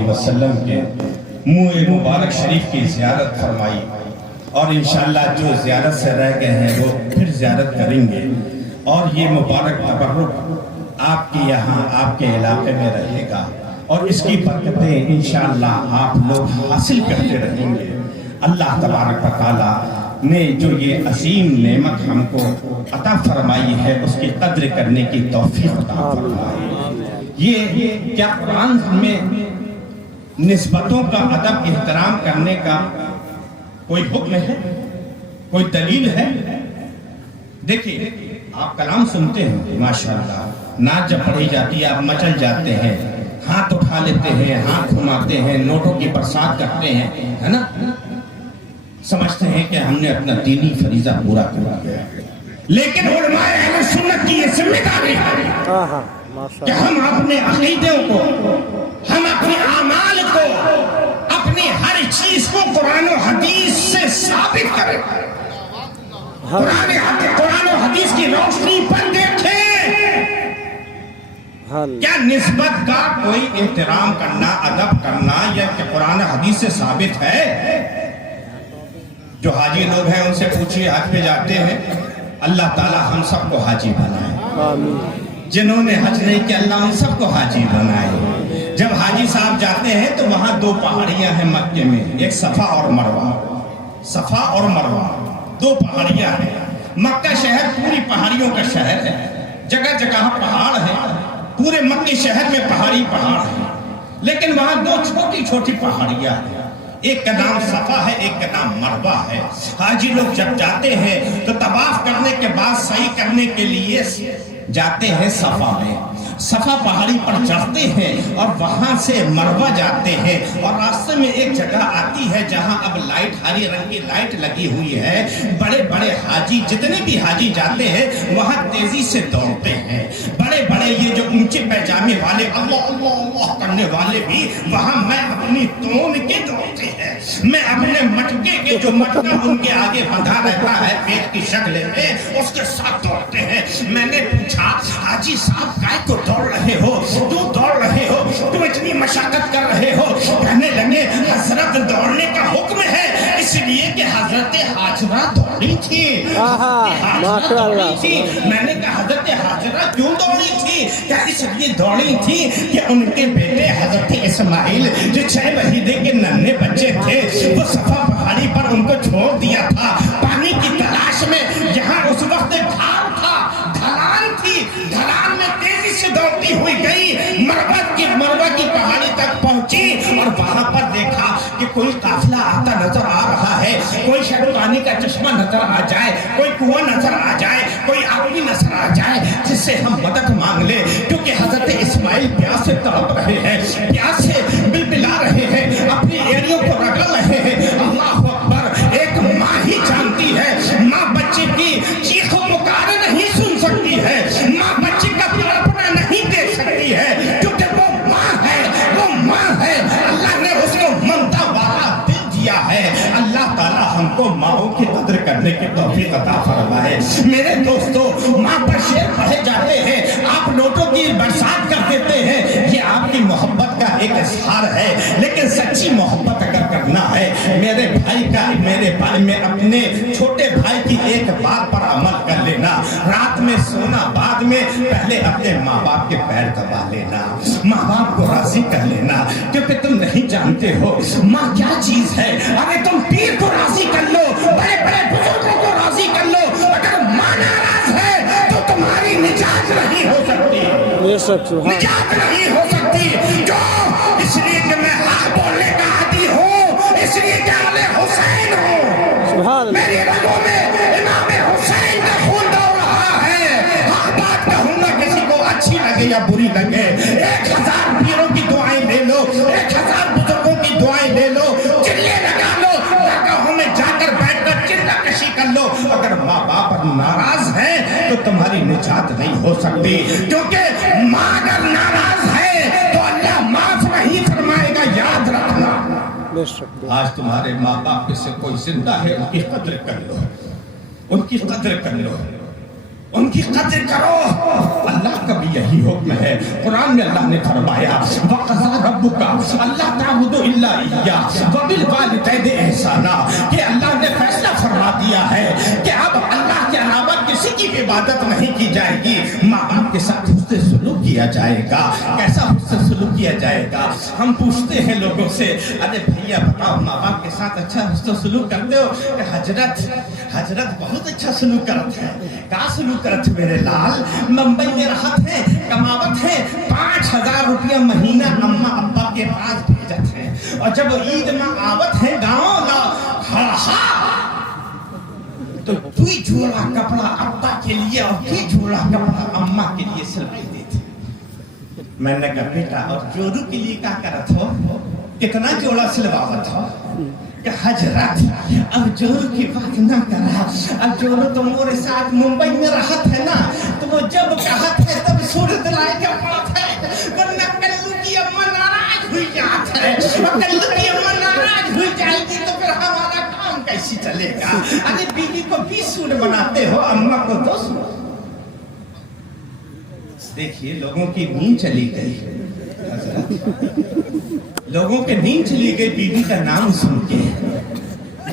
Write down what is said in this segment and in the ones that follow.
وسلم کے منہ مبارک شریف کی زیارت فرمائی اور انشاءاللہ جو زیارت سے رہ گئے ہیں وہ پھر زیارت کریں گے اور یہ مبارک تبرک آپ کے یہاں آپ کے علاقے میں رہے گا اور اس کی برکتیں انشاءاللہ آپ لوگ حاصل کرتے رہیں گے۔ اللہ تبارک و تعالیٰ نے جو یہ عظیم نعمت ہم کو عطا فرمائی ہے اس کی قدر کرنے کی توفیق عطا فرمائی۔ یہ کیا قرآن میں نسبتوں کا ادب احترام کرنے کا کوئی حکم ہے، کوئی دلیل ہے؟ دیکھیں آپ کلام سنتے ہیں ماشاءاللہ، نعت جب پڑھی جاتی ہے آپ مچل جاتے ہیں، ہاتھ اٹھا لیتے ہیں، ہاتھ گھماتے ہیں، نوٹوں کی برسات کرتے ہیں، ہے نا؟ سمجھتے ہیں کہ ہم نے اپنا دینی فریضہ پورا کر دیا، لیکن علماء اہل سنت کی یہ ذمہ داری ہے کہ ہم اپنے عقیدوں کو، ہم اپنے اعمال کو، اپنی ہر چیز کو قرآن و حدیث سے ثابت کریں، قرآن و حدیث کی روشنی پر دیکھیں۔ کیا نسبت کا کوئی احترام کرنا، ادب کرنا یا کہ قرآن حدیث سے ثابت ہے؟ جو حاجی لوگ ہیں ان سے پوچھئے، حج پہ جاتے ہیں، اللہ تعالی ہم سب کو حاجی بنائے۔ جنہوں نے حج نہیں کیا اللہ ان سب کو حاجی بنائے۔ جب حاجی صاحب جاتے ہیں تو وہاں دو پہاڑیاں ہیں مکے میں، ایک صفا اور مروہ، صفا اور مروہ دو پہاڑیاں ہیں۔ مکہ شہر پوری پہاڑیوں کا شہر ہے، جگہ جگہ پہاڑ ہے، پورے مکہ شہر میں پہاڑی پہاڑ ہے، لیکن وہاں دو چھوٹی چھوٹی پہاڑیاں ہیں، ایک کا نام صفا ہے، ایک کا نام مروہ ہے۔ حاجی لوگ جب جاتے ہیں تو طواف کرنے کے بعد سعی کرنے کے لیے جاتے ہیں صفا میں، صفا پہاڑی پر چڑھتے ہیں اور وہاں سے مروہ جاتے ہیں، اور راستے میں ایک جگہ آتی ہے جہاں اب لائٹ، ہری رنگ کی لائٹ لگی ہوئی ہے۔ بڑے بڑے حاجی، جتنے بھی حاجی جاتے ہیں وہاں تیزی سے دوڑتے ہیں، بڑے بڑے یہ جو اونچے پیجامے والے اللہ اللہ اللہ کرنے والے بھی وہاں میں اپنی تون کے دوڑتے ہیں، میں اپنے مٹکے کے جو مٹکا ان کے آگے بندھا رہتا ہے پیٹ کی شکل میں اس کے ساتھ دوڑتے ہیں۔ میں نے پوچھا حاجی صاحب کائے کو دوڑ رہے ہو، تو دوڑ رہے ہو، تو اتنی مشقت کر رہے ہو؟ کہنے لگے حضرت دوڑنے کا حکم ہے اس لیے کہ حضرت حاجرہ دوڑی تھی۔ میں نے کہا حضرت حاجرہ کیوں دوڑی تھی؟ کیا اس لیے دوڑی تھی کہ ان کے بیٹے حضرت اسماعیل جو 6 مہینے کے ننھے بچے تھے وہ صفا پہاڑی پر ان کو چھوڑ دیا تھا پانی کی تلاش میں، جہاں اس وقت ڈھال تھا، ڈھلان تھی، ڈھلان میں تیزی سے دوڑتی ہوئی گئی، مروہ کی پہاڑی تک پہنچی اور وہاں پر دیکھا کہ کوئی قافلہ آتا نظر آ رہا ہے، کوئی شاید پانی کا چشمہ نظر آ جائے، کوئی کنواں نظر آ جائے، کوئی آدمی نظر آ جائے جس سے ہم مدد مانگ لیں، کیونکہ حضرت اسماعیل پیاس سے تڑپ رہے ہیں، پیاس سے بلبلا رہے ہیں، اپنی ایڑیوں کو رگڑ رہے ہیں۔ اللہ اکبر! ایک ماں ہی جانتی ہے، ماں بچے کی چیخ و پکار نہیں سن سکتی ہے، ماں بچے کا تڑپنا نہیں دیکھ سکتی ہے، کیونکہ وہ ماں ہے، وہ ماں ہے۔ اللہ نے اس کو ممتا والا دل دیا ہے۔ اللہ تعالیٰ ہم کو ماں کی قدر کرنے کی توفیق عطا فرمائے۔ میرے دوستو، ماں پر شعر پڑھے جاتے ہیں، آپ نوٹوں کی برسات کر دیتے ہیں، یہ آپ کی محبت کا ایک اظہار ہے، لیکن سچی محبت اگر کرنا ہے میرے بھائی کا، میرے بھائی میں اپنے چھوٹے بھائی کی ایک بات پر عمل کر لینا، رات میں سونا بعد میں، پہلے اپنے ماں باپ کے پیر دبا لینا، ماں باپ کو راضی کر لینا، کیونکہ تم نہیں جانتے ہو ماں کیا چیز ہے۔ اگر تم پیر کو راضی کر لو، بڑے بڑے بزرگوں کو راضی کر لو، اگر ماں ناراض ہے تو تمہاری نجات نہیں ہو سکتی، نجات نہیں ہو سکتی۔ کیوں؟ اس لیے کہ میں حق بولنے کا عادی ہوں، اس لیے کہ آل حسین ہوں، میری رگوں میں امام حسین کا خون دوڑ رہا ہے۔ ہر بات کہوں گا کسی کو اچھی لگے یا بری لگے، 1000 پیروں کی دعائیں لے لو، 1000 بزرگوں کی دعائیں لے لو، چلے لگا لو، درگاہوں میں جا کر بیٹھ کر چلہ کشی کر لو، اگر ماں باپ ناراض ہیں تو تمہاری نجات نہیں ہو سکتی، کیونکہ ماں اگر ناراض ہے تو اللہ معاف نہیں فرمائے گا، یاد رکھنا۔ آج تمہارے ماں باپ میں سے کوئی زندہ ہے، ان کی قدر کر لو، ان کی قدر کر لو۔ ان کی قدر کرو. اللہ کا بھی یہی حکم ہے. قرآن میں اللہ نے فرمایا وَقَضَىٰ رَبُّكَ أَلَّا تَعْبُدُوا إِلَّا إِيَّاهُ وَبِالْوَالِدَيْنِ إِحْسَانًا کہ اللہ نے فیصلہ فرما دیا ہے کہ اب اللہ کے علاوہ کسی کی بھی عبادت نہیں کی جائے گی. ماں باپ کے ساتھ حسن سلوک کیا جائے گا. کیسا حسن سلوک کیا جائے گا؟ ہم پوچھتے ہیں لوگوں سے ارے بھیا بتاؤ ماں باپ کے ساتھ اچھا حسن سلوک کرتے ہو؟ کہ حضرت بہت اچھا سلوک کرتے ہیں. کیا سلوک کرتے میرے لال؟ ممبئی میں رہت ہے, کماوت ہے, 5,000 روپیہ مہینہ اماں ابا کے پاس بھیجت ہے, اور جب عید میں آوت ہے گاؤں تو کوئی جوڑا کپڑا ابا کے لیے اور کوئی جوڑا کپڑا اماں کے لیے سلوائی دیتے. میں نے کہا بیٹا اور جوڑو کے لیے کیا کرت ہو؟ کتنا جوڑا سلواوت ہو؟ کہ حضرت اب جوڑو کی بات نہ کرا, اب جوڑو تو میرے ساتھ ممبئی میں رہت ہے نا, تو وہ جب کہت ہے تب صورت لائے کے پڑت ہے, ورنہ کلو کی اماں ناراض ہوئی جات ہے, اور کلو کی اماں ناراض ہوئی جائے گی تو پھر ہمارا کام کیسی چلے گا؟ ارے بیوی کو 20 سوٹ بناتے ہو, اماں کو 2 سوٹ. دیکھیے لوگوں کی نیند چلی گئی, لوگوں کے نیند چلی گئی بیوی کا نام سن کے,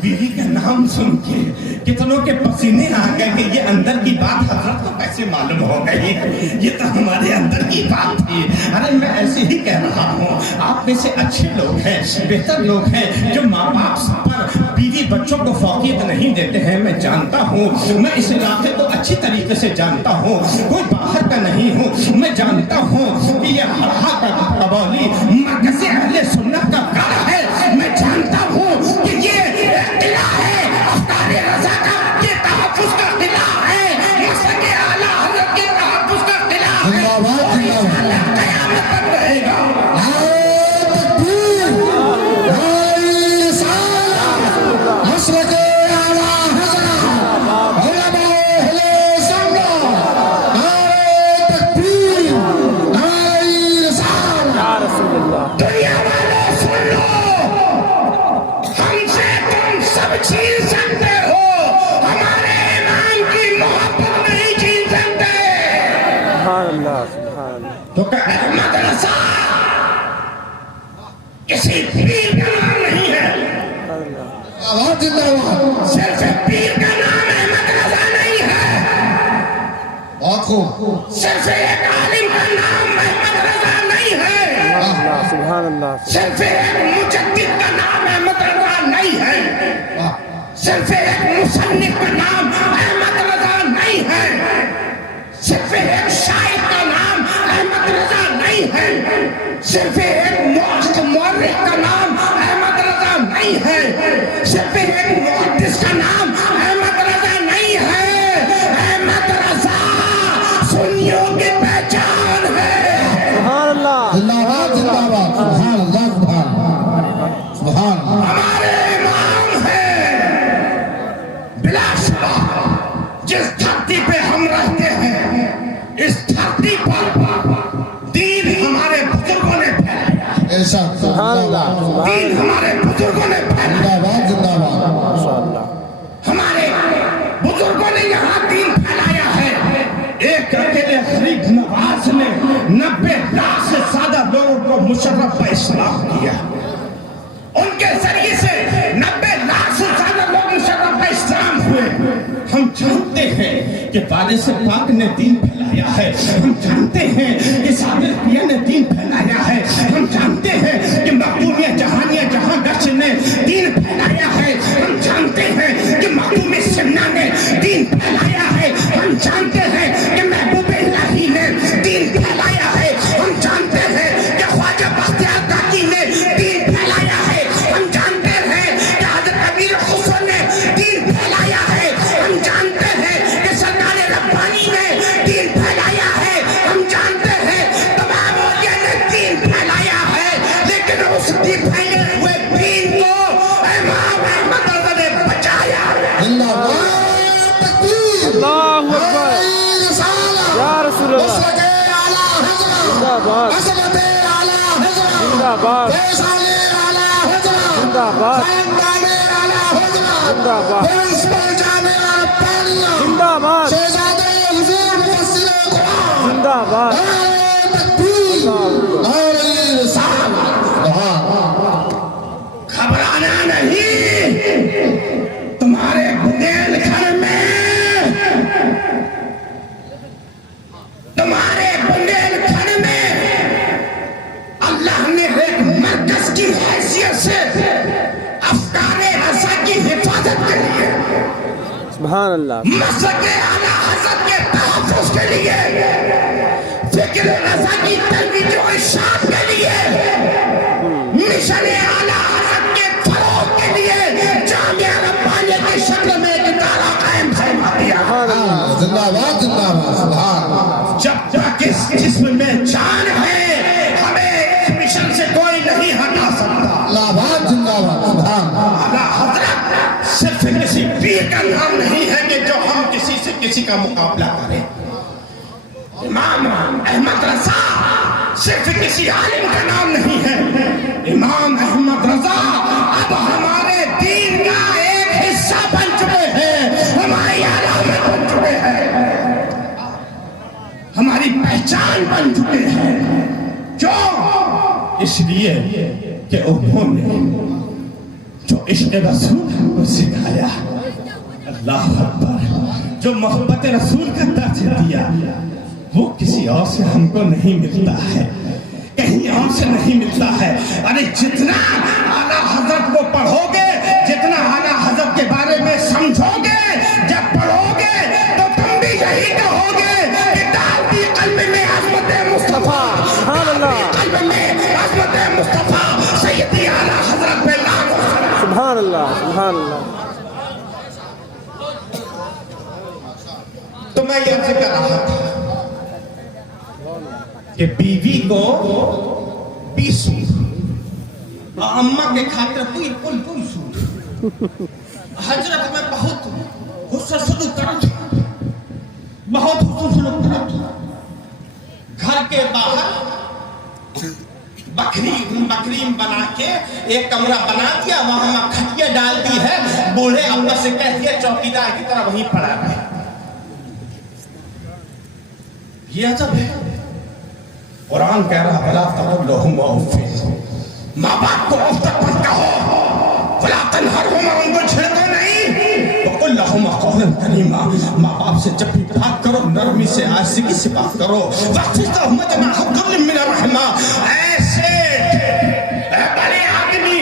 بیوی کا نام سن کے کتنوں کے پسینے آ گئے کہ یہ اندر کی بات حضرت کو کیسے معلوم ہو گئی, یہ تو ہمارے اندر کی بات تھی. ارے میں ایسے ہی کہہ رہا ہوں, آپ میں سے اچھے لوگ ہیں, بہتر لوگ ہیں جو ماں باپ پر بیوی بچوں کو فوقیت نہیں دیتے ہیں. میں جانتا ہوں, میں اس علاقے کو اچھی طریقے سے جانتا ہوں, کوئی باہر کا نہیں ہوں. میں جانتا ہوں کہ یہ ہرہا کا قبولی مرکز اہل سنت کا گھر ہے. میں جانتا ہوں کہ یہ قلعہ ہے افطار رضا کا, یہ تحفظ کا قلعہ ہے, مسلک اعلیٰ حضرت کے تحفظ کا قلعہ ہے, قیامت تک رہے گا. چھین سکتے ہو, ہمارے امام کی محبت نہیں چھین سکتے. تو کہ احمد رضا کسی پیر کا نام نہیں ہے, صرف پیر کا نام احمد رضا نہیں ہے, صرف ایک عالم کا نام احمد رضا نہیں ہے, صرف ایک مجدد کا نام احمد رضا نہیں ہے, صرف ایک مصنف کا نام احمد رضا نہیں ہے, صرف ایک شاعر کا نام احمد رضا نہیں ہے, صرف ایک مورخ کا نام احمد رضا نہیں ہے, صرف ایک محدث کا نام احمد رضا نہیں ہے. احمد رضا سنیوں کی پہچان ہے. سبحان اللہ, ہمارے امام ہیں بلا شبہ. جس دھرتی پہ ہم رہتے ہیں اس دھرتی پر دین ہمارے بزرگوں نے پھیلایا, دین ہمارے بزرگوں نے پھیلایا, ہمارے بزرگوں نے یہاں دین پھیلایا ہے. ایک اکیلے غریب نواز نے 90 لاکھ سے زیادہ لوگوں کو مشرف پر اسلام کیا. ان کے ذریعے سے 90 لاکھ سے زیادہ لوگ مشرف پر اسلام ہوئے. ہم جانتے ہیں کہ والد پاک نے دین پھیلایا ہے, ہم جانتے ہیں کہ صابر پیر نے دین پھیلایا ہے, ہم جانتے ہیں کہ مخدومیہ جہانیہ جہاں گشت نے دین پھیلایا ہے, ہم جانتے ہیں کہ مخدوم سمنا نے دین پھیلایا ہے, ہم جانتے ہیں کہ محبوب الہی نے دین پھیلایا ہے, ہم جانتے ہیں کہ خواجہ بختیار کاکی نے دین پھیلایا ہے, ہم جانتے ہیں کہ حضرت امیر خسرو نے دین پھیلایا ہے, ہم جانتے ہیں کہ سرکار ربانی نے دین پھیلایا ہے, ہم جانتے ہیں تمام اولیاء نے دین پھیلایا ہے. لیکن اس دین پھیلے ہوئے دین کو امام احمد رضا نے بچایا. اللہ اکبر, یا رسول اللہ, زندہ باد, زندہ باد, زندہ باد, زندہ باد, زندہ باد, زندہ باد گھبرانا نہیں، تمہارے بندیل گھر میں، تمہارے بندیل گھر میں اللہ نے ایک مرکز کی حیثیت سے افکار رضا کی حفاظت کے لیے، سبحان اللہ، مسلک اعلیٰ حضرت کے تحفظ کے لیے، فکر رضا کی ترویج و ارشاد کے لیے، مشن اعلیٰ حضرت کے فروغ کے لیے جامعہ ربانیہ کی شکل میں ایک ادارہ قائم فرما دیا۔ زندہ باد زندہ باد سبحان، جب تک اس جسم میں جان ہے ہمیں اس مشن سے کوئی نہیں ہٹا سکتا۔ زندہ باد زندہ باد سبحان، اعلیٰ حضرت صرف کسی پیر کا نام نہیں ہے کہ جو ہم کسی سے کسی کا مقابلہ کریں۔ امام احمد رضا صرف کسی عالم کا نام نہیں ہے، امام احمد رضا اب ہمارے دین کا ایک حصہ بن چکے ہیں، ہماری علامت بن چکے ہیں، ہماری پہچان بن چکے ہیں۔ کیوں؟ اس لیے کہ انہوں نے جو عشق رسول کو سکھایا، اللہ اکبر، جو محبت رسول کا درس دیا، وہ کسی اور سے ہم کو نہیں ملتا ہے، کہیں اور سے نہیں ملتا ہے۔ ارے جتنا اعلیٰ حضرت کو پڑھو گے، جتنا اعلیٰ حضرت کے بارے میں سمجھو گے، جب پڑھو گے تو تم بھی یہی کہو گے کہ ڈال دی قلب میں عظمت مصطفیٰ، قلب میں عظمت مصطفیٰ، سیدی اعلیٰ حضرت پہ لاکھوں سلام۔ سبحان اللہ سبحان اللہ۔ تو میں یہ عرض کر رہا تھا کہ بیوی کو 20 سوٹ، اماں کے خاطر کوئی سوٹ، حضرت میں بہت حسن سلوک کرتا تھا، بہت حسن سلوک کرتا تھا۔ گھر کے باہر بکریم بنا کے ایک کمرہ بنا دیا، وہاں کھٹیا ڈال دی ہے، بوڑھے ابا سے کہہ دیا چوکیدار کی طرح وہیں پڑا رہے۔ یہ عجب ہے، قرآن کہہ رہا بلا تقلہم اوفی، ماں باپ کو اف تک مت کہو، بلا تنہرہما، ان کو چھڑکو نہیں، وقل لہما قولا کریما، ماں باپ سے جب بھی بات کرو نرمی سے آہستگی سے بات کرو، واخفض لہما جناح الذل من الرحمہ، ایسے اے بڑے آدمی،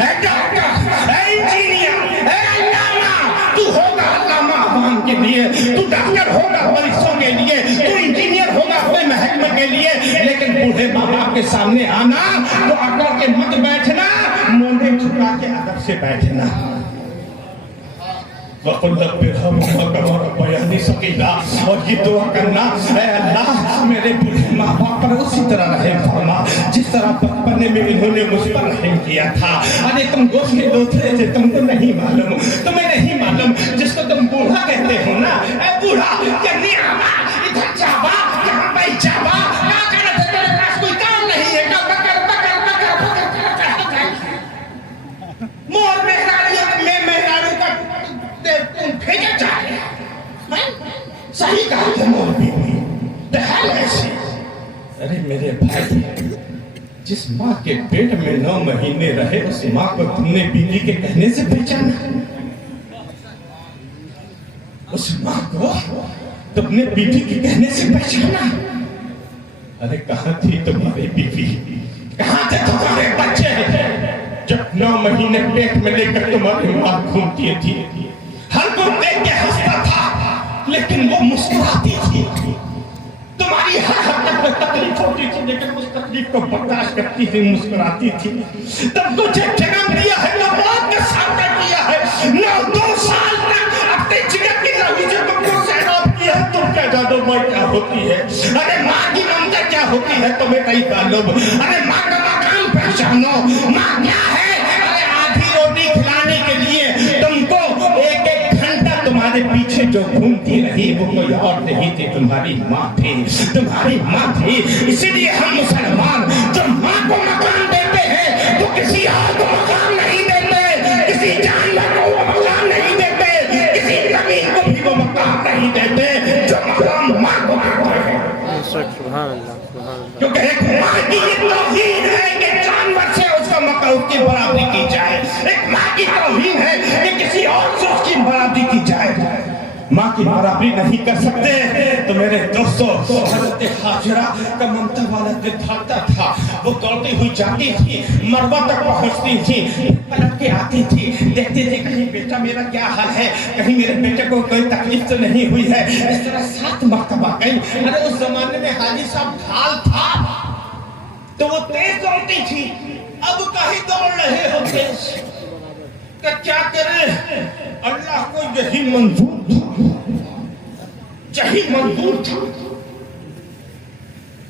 اے ڈاکٹر، اے انجینئر، اے علامہ، تو ہوگا علامہ عوام کے لیے، تو ڈاکٹر ہوگا مریضوں کے لیے، تو انجینئر ہوگا اپنے محکمہ کے لیے، لیکن بوڑھے باپ کے سامنے آنا تو اکڑ کے مت بیٹھنا، مونڈے چھپا کے ادب سے بیٹھنا۔ وَقُلْ رَبِّ ارْحَمْهُمَا كَمَا رَبَّيَانِي صَغِيرًا، اور یہ دعا کرنا، اے اللہ میرے بوڑھے ماں باپ پر اسی طرح رحم فرما جس طرح بچپنے میں انہوں نے مجھ پر رحم کیا تھا۔ ارے تم گوشت کے دوسرے تھے، تم کو نہیں معلوم، تمہیں نہیں معلوم، جس کو تم بوڑھا کہتے ہو نا، اے بوڑھا، جنی آبا، ادھر جابا، یہاں بھائی جابا، نہ کرتے تیرے پاس کوئی کام نہیں ہے، مور مہرانوں کا بھیجا جا رہا ہے، صحیح کہا کہ مور بھی دہل ایسی۔ ارے میرے بھائی، جس ماں کے پیٹ میں 9 مہینے رہے اس ماں کو تم نے بیوی کے کہنے سے پہچانا، اس ماں کو تم نے بیوی کے کہنے سے پہچانا۔ ارے کہاں تھی تمہاری بیوی، کہاں تھے تمہارے بچے جب 9 مہینے پیٹ میں لے کر تمہاری ماں گھومتی تھی؟ ہر کوئی دیکھ کے ہنستا تھا لیکن وہ مسکراتی تھی، تمہاری ہر حرکت میں تکلیف ہوتی تھی لیکن اس تکلیف کو برداشت کرتی تھی، مسکراتی تھی۔ تب تجھے جنم دیا ہے، نہ موت کا سامنا کیا ہے، نہ 2 سال تک اپنے جگر کی لہو سے تم کو سیراب کیا ہے، تم کیا جانو ماں کیا ہوتی ہے؟ ارے ماں کی ممتا کیا ہوتی ہے تمہیں نہیں معلوم؟ ارے ماں کا مقام پہچانو، ماں کیا ہے؟ ارے آدھی روٹی کھلانے کے لیے تم کو ایک گھنٹہ تمہارے پیچھے جو گھومتی رہی وہ کوئی اور نہیں تھی، تمہاری ماں تھی، تمہاری ماں تھی۔ اسی لیے ہم مسلمان جو ماں کو مقام دیتے ہیں تو کسی اور کو مقام نہیں دیتے، کسی جانور کو وہ مقام نہیں دیتے، کسی زمین کو بھی وہ مقام نہیں دیتے جو مقام ماں کو دیتے ہیں۔ کی یہ توہین ہے کہ جانور سے اس کا مقام کی برابری کی جائے. ایک ماں کی توہین ہے کہ کسی اور سے اس کی برابری کی جائے. ماں کی برابری نہیں کر سکتے تو میرے دوستو حضرت حاجرہ کا ممتا والا دل بھاگتا تھا. وہ دوڑتی ہوئی جاتی تھی, مروہ تک پہنچتی تھی, پلٹ کے آتی تھی, دیکھتی تھی کہیں بیٹا میرا کیا حال ہے, کہیں میرے بیٹے کو کوئی تکلیف تو نہیں ہوئی ہے. اس طرح 7 مرتبہ گئی. ارے اس زمانے میں حاجی صاحب ڈھال تھا تو وہ تیز دوڑتی تھی, اب کہیں دوڑ رہے ہو تیز کہ کیا کرے. اللہ کو یہی منظور تھا, یہی منظور تھا.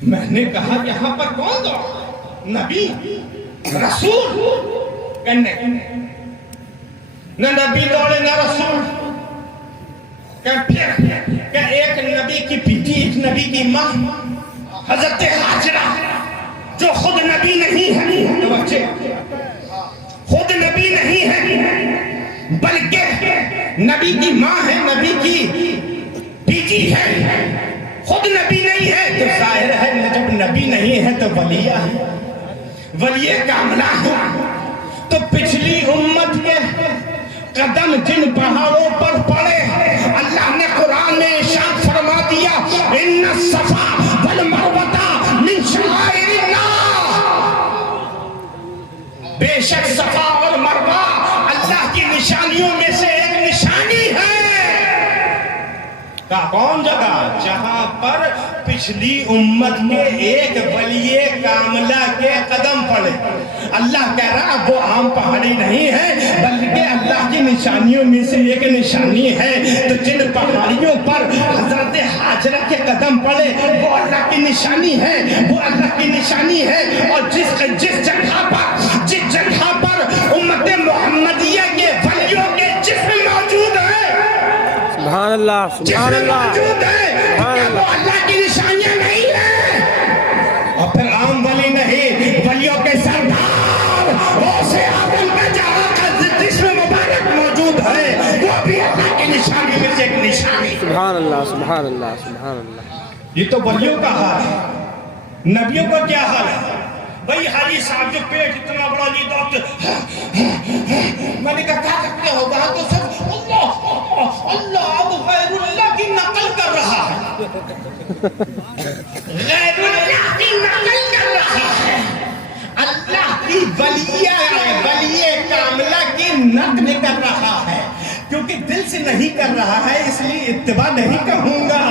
میں نے کہا یہاں پر کون دوڑا, نبی رسول؟ کہ نہیں, نہ نبی دوڑے نہ رسول. کہ پھر کہ ایک نبی کی بیٹی, ایک نبی کی ماں حضرت حاجرہ جو خود نبی نہیں ہے, بچے خود نبی نہیں ہے بلکہ نبی کی ماں ہے, نبی کی بیٹی ہے, خود نبی نہیں ہے تو ظاہر ہے جب نبی نہیں ہے تو ولیہ ہے, ولیہ کاملہ ہے. تو پچھلی امت کے قدم جن پہاڑوں پر پڑے اللہ نے قرآن میں ارشاد فرما دیا ان الصفا والمروہ من شعائر اللہ. بے شک صفا اور مروہ اللہ کی نشانیوں میں سے ایک نشانی ہے. کون جگہ؟ جہاں پر پچھلی امت کے ایک ولی کاملہ کے قدم پڑے. اللہ کہہ رہا وہ عام پہاڑی نہیں ہے بلکہ اللہ کی نشانیوں میں سے ایک نشانی ہے. تو جن پہاڑیوں پر حضرت حاجرہ کے قدم پڑے وہ اللہ کی نشانی ہے, وہ اللہ کی نشانی ہے. اور جس جگہ پر امت محمدیہ کے ولیوں کے جسم موجود ہے, سبحان اللہ, سبحان اللہ, سبحان اللہ, اللہ کی نشانیاں نہیں ہیں. اور پھر عام ولی نہیں, ولیوں کے سردار غوث اعظم کا جہاں کا جسم مبارک موجود ہے وہ بھی اللہ کی نشانی میں سے ایک نشانی. سبحان اللہ, سبحان اللہ, سبحان اللہ. یہ تو ولیوں کا حال ہے. نبیوں کا کیا حال ہے؟ بھائی حاجی صاحب جو پیٹ اتنا بڑا نہیں ڈاکٹر, میں نے کہا کیا کرتے ہو؟ وہاں تو سب اللہ اللہ اب غیر اللہ کی نقل کر رہا ہے, غیر اللہ کی نقل کر رہا ہے. اللہ کی ولی کاملہ کی نقل کر رہا ہے کیونکہ دل سے نہیں کر رہا ہے اس لیے اتباع نہیں کہوں گا,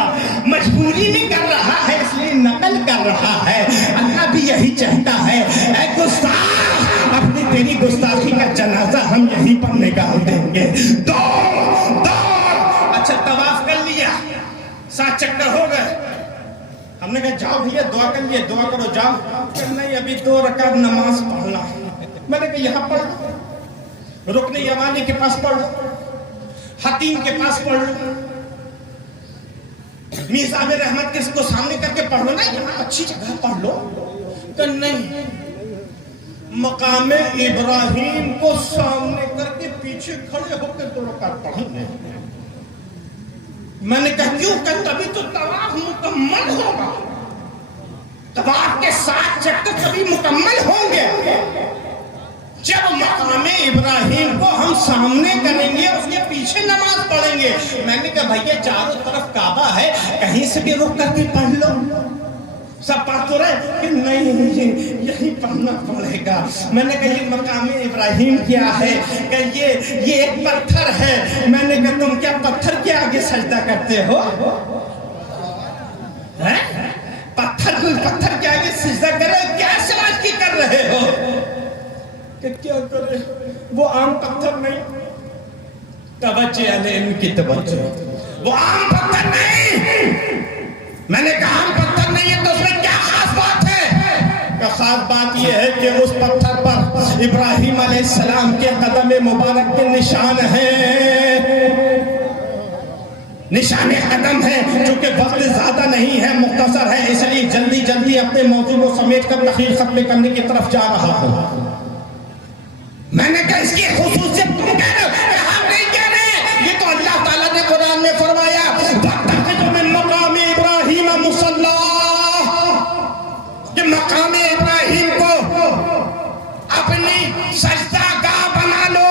مجبوری میں کر رہا ہے اس لیے نقل کر رہا ہے. اللہ بھی یہی چاہتا ہے اے گستاخ اپنی تیری گستاخی کا جنازہ ہم یہیں پر نکال دیں گے. دوڑ. اچھا طواف کر لیا, 7 چکر ہو گئے. ہم نے کہا جاؤ بھیا دعا کر لیے, دعا کرو جاؤ. کہ نہیں ابھی 2 رکعت نماز پڑھنا. میں نے کہا یہاں پڑھ, رکن یمانی کے پاس پڑھ, حتیم کے پاس پڑھ, میزاب رحمت کس کو سامنے کر کے پڑھ لو نا, یہاں اچھی جگہ پڑھ لو. کہ نہیں مقام ابراہیم کو سامنے کر کے پیچھے کھڑے ہو کے 2 رکعت پڑھیں. میں نے کہا کیوں؟ کہ تبھی تو طواف مکمل ہوگا. طواف کے 7 چکر تبھی مکمل ہوں گے جب مقام ابراہیم کو ہم سامنے کریں گے, اس کے پیچھے نماز پڑھیں گے. میں نے کہا بھیا چاروں طرف کعبہ ہے, کہیں سے بھی رک کر کے پڑھ لو. سب پڑھ تو رہے کہ نہیں یہی پڑھنا پڑے گا. میں نے کہا یہ مقام ابراہیم کیا ہے؟ کہ یہ ایک پتھر ہے. میں نے کہا تم کیا پتھر کے آگے سجدہ کرتے ہو؟ پتھر کے آگے سجدہ کرے, کیا سمجھ کے کر رہے ہو؟ کہ کیا کرے, وہ عام پتھر نہیں. توجہ علیہ کی توجہ, وہ عام پتھر نہیں. میں نے کہا عام پتھر نہیں ہے تو اس میں کیا خاص بات ہے؟ کہ خاص بات یہ ہے کہ اس پتھر پر ابراہیم علیہ السلام کے قدم مبارک کے نشان ہیں, نشان قدم ہے. چونکہ وقت زیادہ نہیں ہے, مختصر ہے, اس لیے جلدی اپنے موضوع کو سمیٹ کر تحریر ختم کرنے کی طرف جا رہا ہوں. میں نے کہا اس کی خصوصیت تم کہہ رہے ہو, ہم نہیں کہہ رہے. یہ تو اللہ تعالیٰ نے قرآن میں فرمایا وَاتَّخِذُوا مِن مَّقَامِ إِبْرَاهِيمَ مُصَلًّى, کہ مقام ابراہیم سجدہ گاہ بنا لو،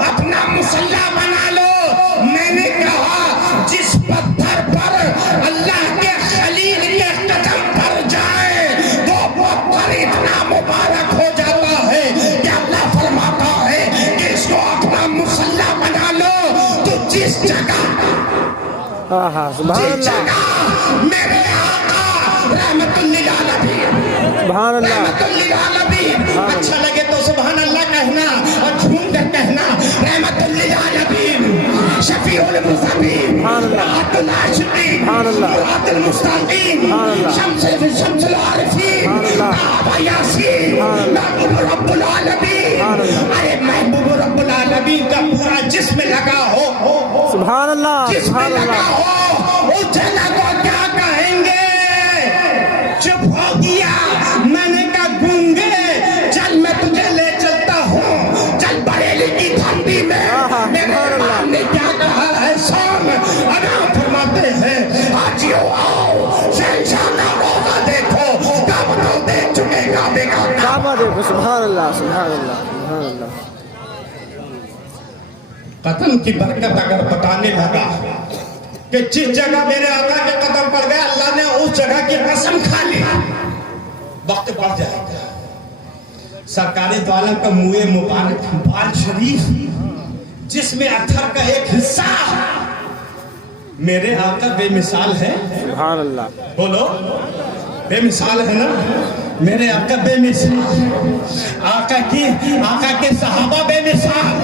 اپنا مصلی بنا لو۔ میں نے کہا جس پتھر پر اللہ کے خلیل کے قدم پر جائے وہ پتھر اتنا مبارک ہو جاتا ہے کہ اللہ فرماتا ہے کہ اس کو اپنا مصلی بنا لو۔ تو جس جگہ سبحان جس اللہ جگہ میرے آقا رحمت للعالمین سبحان اللہ رحمت للعالمین، اچھا لگے تو سبحان اللہ کہنا اور جھوم کر کہنا، رحمت للعالمین، شفیع المذنبین، راحت العاشقین، مراد المستحقین، شمس العارفین، بابا یاسین، محبوب رب العالمین۔ ارے محبوب رب العالمین کا پورا جسم لگا ہو، سبحان اللہ جسم سبحان لگا اللہ ہو، اس جگہ کو کیا کہیں گے؟ چپ ہو گیا۔ میں نے کہا گونگے چل میں تجھے لے چلتا ہوں، چل بریلی کی دھندی میں۔ میرے امام نے کیا کہا ہے؟ سام ادا فرماتے ہیں آجیو آؤ شہنشاہ کا روزہ دیکھو، کب تو دیکھ چکے گا بیگا کعبہ دیکھو۔ سبحان اللہ سبحان اللہ سبحان اللہ۔ قدم کی برکت اگر بتانے لگا کہ جس جگہ میرے آقا کے قدم پڑ گیا اللہ نے اس جگہ کی قسم کھا لی، وقت بڑھ جائے گا۔ سرکار دو عالم کا منہ مبارک بال شریف جس میں اتھر کا ایک حصہ میرے آقا بے مثال ہے۔ سبحان اللہ بولو بے مثال ہے نا؟ میرے آقا بے مثال، آقا کے صحابہ بے مثال،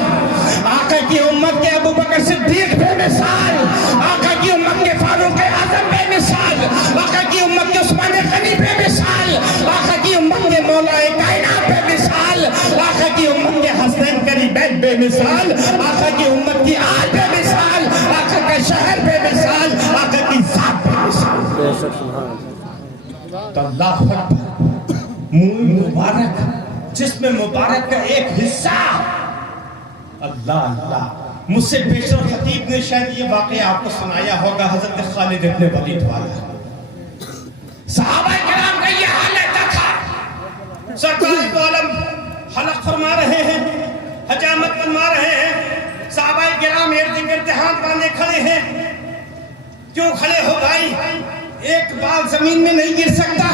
آقا کی امت کے ابو بکر صدیق بے مثال، آقا کی امت کے فاروق اعظم بے مثال، آقا کی امت کے عثمان غنی بے مثال، آقا کی امت کے مولا کائنات بے مثال، آقا کی امت کے حسنین قریبین بے مثال، آقا کی امت کی آل بے مثال، آقا کا شہر بے مثال، آقا کی ذات بے مثال۔ بے شک سبحان اللہ۔ تو اللہ اکبر، منہ مبارک جسم مبارک کا ایک حصہ، اللہ اللہ۔ مجھ سے پیشتر خطیب نے شاید یہ واقعہ آپ کو سنایا ہوگا، حضرت خالد ابن ولید والا۔ صحابہ کرام کا یہ حال ایسا تھا، سرکار دو عالم حلق فرما رہے ہیں، حجامت فرما رہے ہیں، صحابہ کرام ارد گرد ہاتھ باندھے کھڑے ہیں۔ کیوں کھڑے ہو بھائی؟ ایک بال زمین میں نہیں گر سکتا،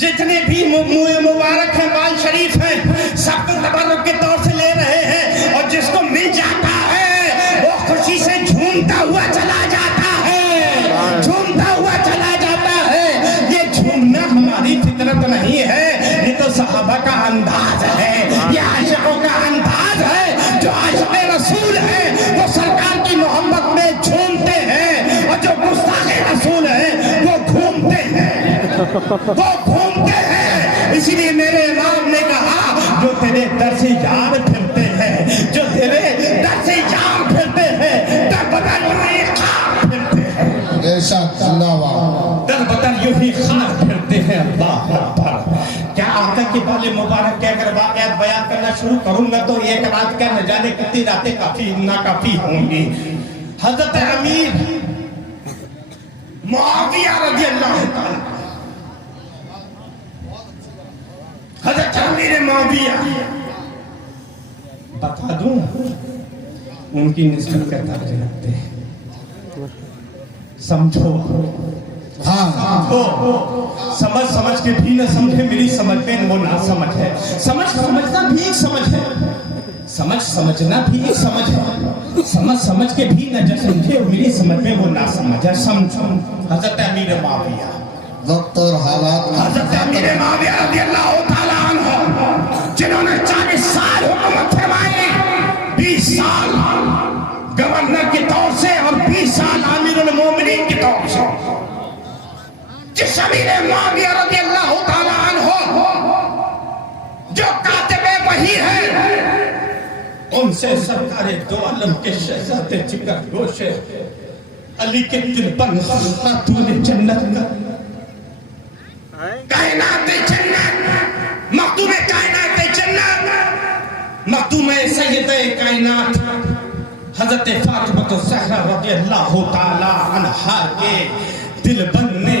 جتنے بھی منہ مبارک ہیں، بال شریف ہیں، سب کو تبرک کے طور سے لے رہے ہیں، اور جس کو مل جاتا ہے وہ خوشی سے جھومتا ہوا چلا جاتا ہے، جھومتا ہوا چلا جاتا ہے۔ یہ جھومنا ہماری فطرت نہیں ہے، یہ تو صحابہ کا انداز ہے، یہ عاشقوں کا انداز ہے۔ جو عاشق رسول ہے وہ سرکار کی محبت میں جھومتے ہیں، اور جو گستاخ رسول ہے وہ گھومتے ہیں، وہ گھومتے ہیں۔ اسی لیے میرے امام نے کہا جو تیرے در سے یار پھرتے ہیں، جو تیرے در سے یار پھرتے ہیں، در بدر یوں ہی خار پھرتے ہیں، بے شک اللہ واہ۔ در بدر یوں ہی خار پھرتے ہیں۔ اللہ اکبر۔ کیا آقا کے بال مبارک کے اگر واقعات بیان کرنا شروع کروں گا تو ایک رات کا نہ جانے کتنی راتیں کافی ناکافی ہوں گی۔ حضرت امیر معاویہ رضی اللہ تعالیٰ، حضرت امیر معاویہ، بتا دوں ان کی نسبت کا درجہ رکھتے ہیں، سمجھو سمجھ کے بھی نہ سمجھے، میری سمجھ میں وہ نہ سمجھ ہے، سمجھنا بھی ایک سمجھ ہے، سمجھنا بھی ایک سمجھ ہے، سمجھ کے بھی نہ جو سمجھے میری سمجھ میں وہ نہ سمجھ ہے۔ سمجھو حضرت امیر معاویہ، وقت اور حالات حضرت امیر معاویہ رضی اللہ تعالیٰ عنہ، جنہوں نے 40 سال حکومت فرمائی، 20 سال گورنر کے طور سے اور 20 سال امیر المومنین کے طور سے۔ جس امیر معاویہ رضی اللہ تعالیٰ عنہ جو کاتب وحی ہے، ان سے سرکار دو عالم کے شہزادے جگر گوش علی کے دل پر خاتون جنت کا، کائنات جنت، مختوم کائنات جنت، مختوم سیدہ کائنات حضرت فاطمہ الزہرا رضی اللہ تعالی عنہا کے دل بن نے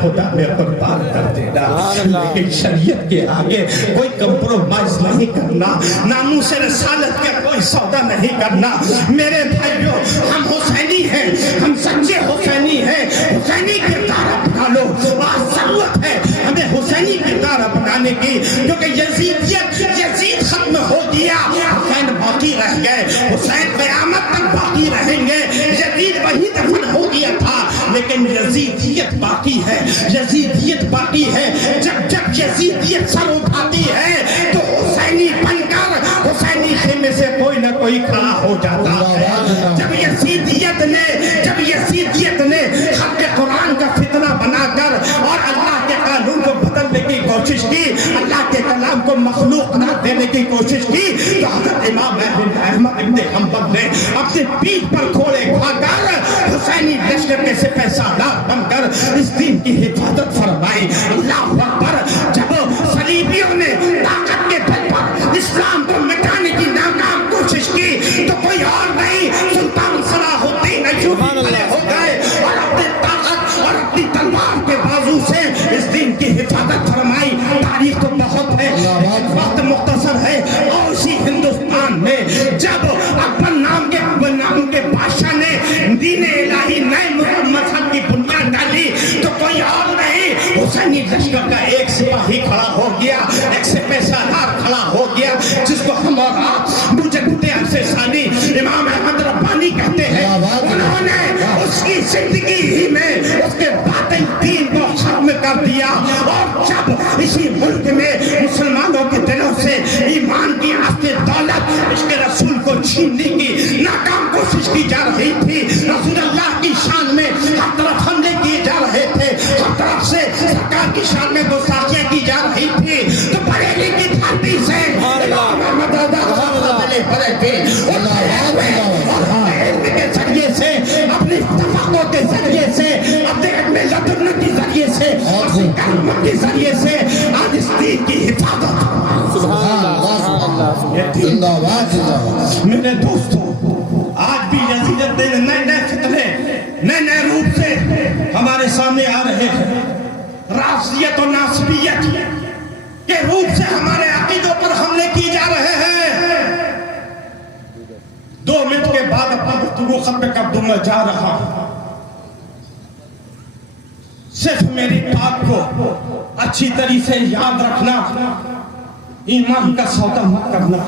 خدا میں قربان کر دینا، لیکن شریعت کے آگے کوئی کمپرومائز نہیں کرنا، ناموس رسالت کا کوئی سودا نہیں کرنا۔ میرے بھائیوں، ہم حسینی ہیں، ہم سچے حسینی ہیں، حسینی کردار اپنا لو۔ آج ضرورت ہے ہمیں حسینی کردار اپنانے کی، کیونکہ یزید ختم ہو گیا، حسین باقی رہ گئے، حسین قیامت تک باقی رہیں گے۔ یزید وہی دفن ہو گیا تھا، لیکن یزیدیت باقی ہے، یزیدیت باقی ہے۔ جب یزیدیت سر اٹھاتی ہے تو حسینی بن کر حسینی خیمے سے کوئی نہ کوئی کھڑا ہو جاتا ہے۔ جب یزیدیت نے حق قرآن کا فتنہ بنا کر اور اللہ کے قانون کو بدلنے کی کوشش کی، اللہ کے کلام کو مخلوق نہ دینے کی کوشش کی، تو حضرت امام احمد ابن حنبل نے اپنے پیٹھ پر گھوڑے کھا کر حسینی لشکر کے سپہ سالار بن کر اس دین کی حفاظت فرمائی۔ اللہ اکبر۔ جب صلیبیوں نے طاقت کے بل پر اسلام کو مٹانے کی ناکام کوشش کی، تو کوئی اور نہیں، سلطان صلاح الدین ایوبی کھڑے ہو گئے اور اپنی طاقت اور اپنی تلوار کے بازو سے اس دین کی حفاظت فرمائی۔ تاریخ تو بہت ہے، وقت مختصر ہے، اور اسی ہندوستان میں جب اکبر نام کے بادشاہ نے دین الہی نئے مذہب کی بنیاد ڈالی، تو کوئی اور نہیں، حسینی لشکر کا ایک سپاہی کھڑا ہو گیا، ایک سپہ سالار کھڑا ہو گیا، جس کو ہم اور آپ مجدد عصر ثانی امام احمد ربانی کہتے ہیں۔ انہوں نے اس کی زندگی ہی میں اس کے باطل دین کو ختم کر دیا، اور جب اسی ملک میں مسلمانوں کے دلوں سے ایمان کی عزت دولت عشق رسول کو چھیننے کی ناکام کوشش کی جا رہی تھی، رسول اللہ کی شان میں ہر طرف حملے کیے جا رہے تھے، ہر طرف سے سرکار کی شان میں گستاخیاں کی جا رہی تھی، تو بریلی کی دھرتی سے امام احمد رضا بڑے تھے، علم کے ذریعے سے، اپنی تفقہ کے ذریعے سے، اپنے علم لدن کے ذریعے سے، اپنی کلمت کے ذریعے سے آج اس دین کی حفاظت۔ میرے دوستو، آج بھی یزیدیت نئے فتنے نئے روپ سے ہمارے سامنے آ رہے ہیں، رافضیت و ناصبیت کے روپ سے ہمارے عقیدوں پر حملے کیے جا رہے ہیں۔ 2 منٹ کے بعد اپنا گفتگو ختم کر دوں میں، جا رہا ہوں۔ صرف میری بات کو اچھی طریقے سے یاد رکھنا، ایمان کا سودا مت کرنا۔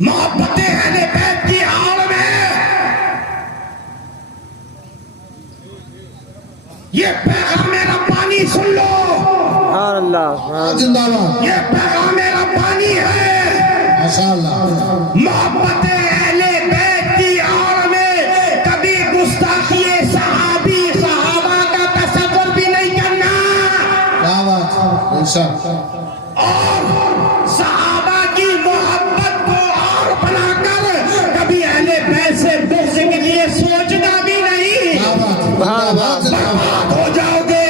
محبت اہل بیت کی آڑ میں یہ پیغام ربانی سن لو، سبحان اللہ، زندہ باد، یہ پیغام ربانی ہے۔ محبت اہل بیت کی آڑ میں کبھی گستاخی صحابہ کا تصور بھی نہیں کرنا، اور صحابہ کی محبت کو اور بنا کر کبھی اہل بیت سے بغض کے لیے سوچنا بھی نہیں، برباد ہو جاؤ گے۔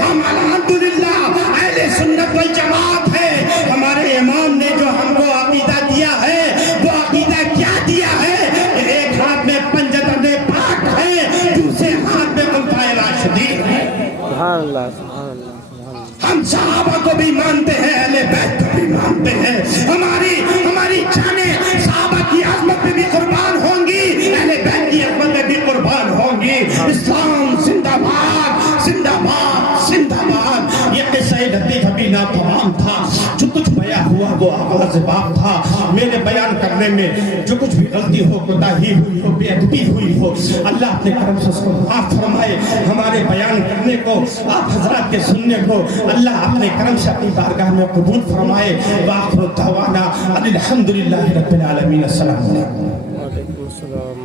ہم الحمدللہ اہل سنت والجماعت ہے، ہمارے امام نے جو ہم کو عقیدہ دیا ہے، وہ عقیدہ کیا دیا ہے؟ ایک ہاتھ میں پنجتن پاک ہے، دوسرے ہاتھ میں خلفائے راشدین ہے۔ سبحان اللہ، سبحان اللہ۔ ہم صحابہ کو بھی مانتے ہیں، اہل بیت کو بھی مانتے ہیں، ہماری جانیں صحابہ کی عظمت میں بھی قربان ہوں گی، اہل بیت کی عظمت میں بھی قربان ہوں گی۔ اسلام زندہ باد، زندہ باد، زندہ باد۔ یہ قصہ لطیف ابھی ناتمام تھا، جو کچھ بیان ہوا وہ آغاز باب تھا۔ میرے بیان کرنے میں جو کچھ بھی غلطی ہو، کوتاہی ہوئی ہو، بے ادبی ہوئی ہو، اللہ اپنے کرم سے اس کو معاف فرمائے۔ ہمارے بیان کرنے کو، آپ حضرات کے سننے کو اللہ اپنے کرم سے اپنی بارگاہ میں قبول فرمائے۔ وآخر دعوانا الحمدللہ رب العالمین۔ السلام علیکم۔ وعلیکم السلام۔